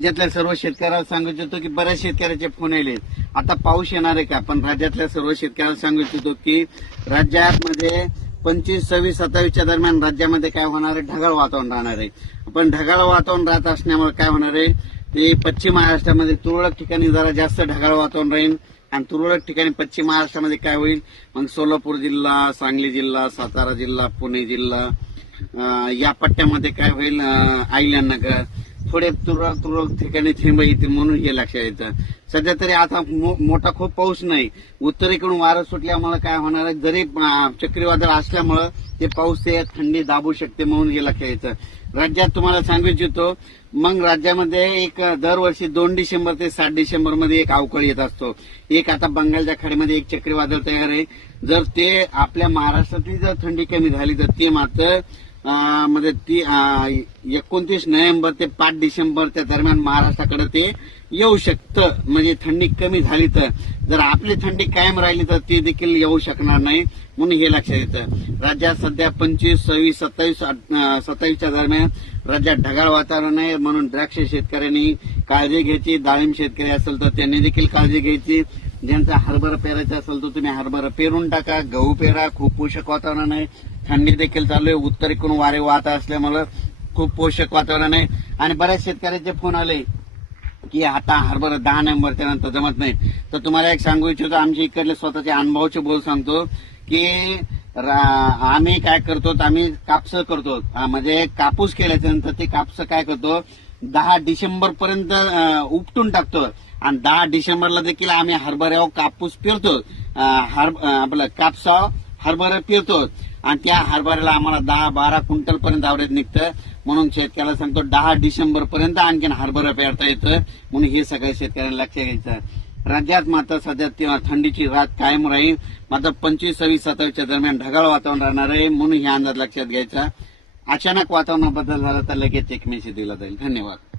राज्यातल्या सर्व शेतकऱ्याला सांगू इच्छितो की बऱ्याच शेतकऱ्याचे फोन आले आता पाऊस येणार आहे का? पण राज्यातल्या सर्व शेतकऱ्याला सांगू इच्छितो की राज्यामध्ये पंचवीस सव्वीस सत्तावीसच्या दरम्यान राज्यामध्ये काय होणार आहे? ढगाळ वातावरण राहणार आहे. पण ढगाळ वातावरण राहत असल्यामुळे काय होणार आहे? ते पश्चिम महाराष्ट्रामध्ये तुरळक ठिकाणी जरा जास्त ढगाळ वातावरण राहील आणि तुरळक ठिकाणी पश्चिम महाराष्ट्रामध्ये काय होईल? मग सोलापूर जिल्हा सांगली जिल्हा सातारा जिल्हा पुणे जिल्हा या पट्ट्यामध्ये काय होईल? आईल्यानगर थोडे तुरळक तुरळक ठिकाणी थेंब येतील म्हणून हे लक्षात येतं. सध्या तरी आता मो- मोठा खूप पाऊस नाही. उत्तरेकडून वारं सुटल्यामुळे काय होणार आहे? जरी चक्रीवादळ असल्यामुळं ते पाऊस ते थंडी दाबू शकते म्हणून हे लक्षात येतं. राज्यात तुम्हाला सांगू इच्छितो मग राज्यामध्ये एक दरवर्षी दोन डिसेंबर ते सात डिसेंबरमध्ये एक अवकाळ येत असतो. एक आता बंगालच्या खाडीमध्ये एक चक्रीवादळ तयार आहे. जर ते आपल्या महाराष्ट्रातली जर थंडी कमी झाली तर ते मात्र मध्ये म्हणजे ती एकोणतीस नोव्हेंबर ते पाच डिसेंबरच्या दरम्यान महाराष्ट्राकडे ते येऊ शकतं. म्हणजे थंडी कमी झाली तर. जर आपली थंडी कायम राहिली तर ती देखील येऊ शकणार नाही म्हणून हे लक्षात येतं. राज्यात सध्या पंचवीस सव्वीस सत्तावीस सत्तावीसच्या दरम्यान राज्यात ढगाळ वातावरण आहे म्हणून द्राक्ष शेतकऱ्यांनी काळजी घ्यायची. डाळिंब शेतकरी असेल तर त्यांनी देखील काळजी घ्यायची. ज्यांचा हरभरा पेरायचा असेल तर तुम्ही हरभरा पेरून टाका. गहू पेरा खूप पोषक वातावरण आहे. थंडी देखील चालू आहे. उत्तरेकडून वारे वाहत असल्यामुळं खूप पोषक वातावरण आहे. आणि बऱ्याच शेतकऱ्यांचे फोन आले की आता हरभरा दहा नंबरच्यानंतर जमत नाही. तर तुम्हाला एक सांगू इच्छितो आमच्या इकडले स्वतःचे अनुभवाचे बोल सांगतो की रा- आम्ही काय करतो आम्ही कापस करतो. म्हणजे कापूस केल्याच्यानंतर ते कापस काय करतो दहा डिसेंबर पर्यंत उपटून टाकतो. आणि दहा डिसेंबरला देखील आम्ही हरभऱ्यावर कापूस पेरतो. हर आपलं कापसावर हरभरा पेरतो आणि त्या हरभऱ्याला आम्हाला दहा बारा क्विंटल पर्यंत आवडेत निघतं. म्हणून शेतकऱ्याला सांगतो दहा डिसेंबर पर्यंत आणखीन हरभरा पेरता येतं. म्हणून हे सगळं शेतकऱ्यांना लक्ष घ्यायचं राज्यात मात्र सध्या तेव्हा थंडीची रात कायम राहील. मात्र पंचवीस सव्वीस सत्तावीसच्या दरम्यान ढगाळ वातावरण राहणार आहे. म्हणून हे अंदाज लक्षात घ्यायचा. अचानक वातावरण बदल झाला तर लगेच एक मेसेज दिला जाईल. धन्यवाद.